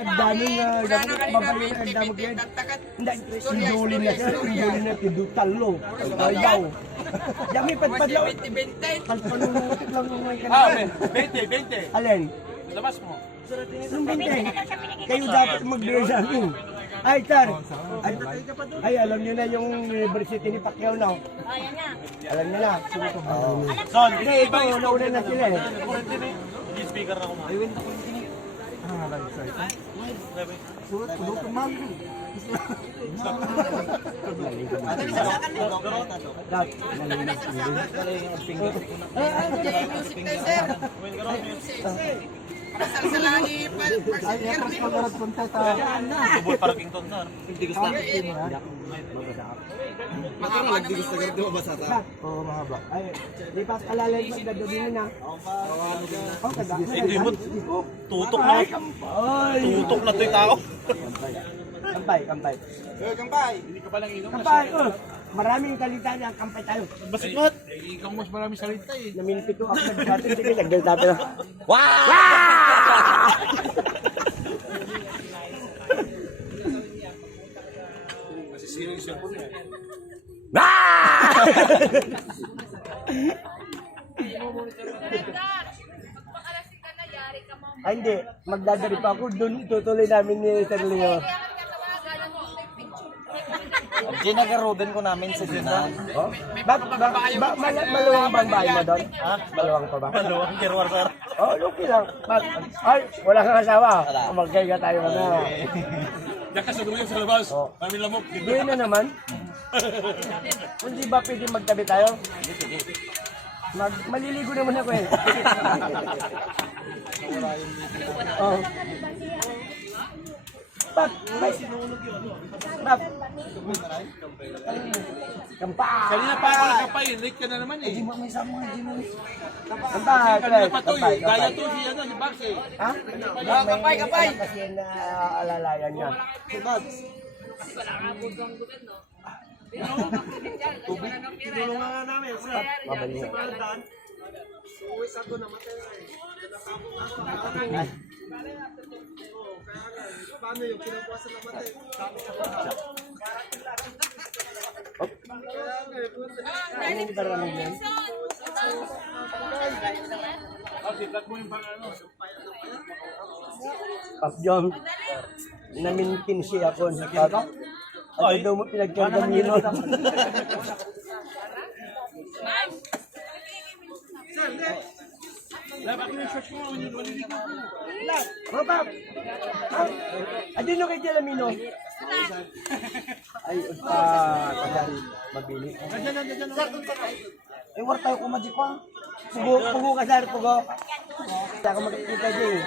daming babae ang damo kaya. Hindi, sindulin na siya, sindulin na, tindutalo. Ayaw. Yami, patpadlaw. Palpanunutik lang umay ka na. 20. Alin? Labas mo. Anong 20? Kayo dapat magbigay sa akin. Ay, sir. Ay, alam niyo na yung university ni Pacquiao na. Ayan na. Alam niyo na. Son, Hindi, ito, nauna na sila eh. hindi speaker na ako mo. Tubol parking ton sir. Oo, mahaba. Ay, di pa alalay mo, gagawin na. Hindi mo. Tutok na. Tutok na to yung tao. Kampay, kampay. Kampay. Hindi ka palang inom. Kampay, maraming kalita niya, kampay tayo. Basit. Ikaw mas maraming salita eh. Naminipit ko ako sa atin, sige, nagdal tayo na. Wow! Masisiro yung cellphone eh. Ay, hindi. Magdadari pa ako. Doon tutuloy namin ni Sir Leo. Ginagarodan ko namin sa Dinan. Oh? Maluwang bang bahay mo doon? Ha? Maluwang pa ba? Maluwang kirwar sir. Oh, okay lang. Ay, wala kang asawa. Magkaya tayo na. Diyan ka sa dulo sa labas. Oh. Kami lamok. Hindi na naman. Hindi ba pwede magtabi tayo? Maliligo naman ako eh. Oh. Bak, may sinunog yun. Bak. Kampay. Kanina pa ako nagkapay. Late ka na naman eh. Kampay. Kanina pa to eh. Kaya to si ano, si Bax eh. Ha? Kampay, kampay. Kasi na alalayan niya. Si Bugs. Tinulungan nga namin. Mabali nga. Paano yung kinabukasan ng mata? Anong darami yan? Pap John, namintin siya ako. Ano daw mo pinagkagamino? Pap! Adino kay Jalamino? Ay, kadali, mabili. Eh, war tayo kumadji pa. Pugo ka sir, pugo. Hindi ako makikita dyan eh.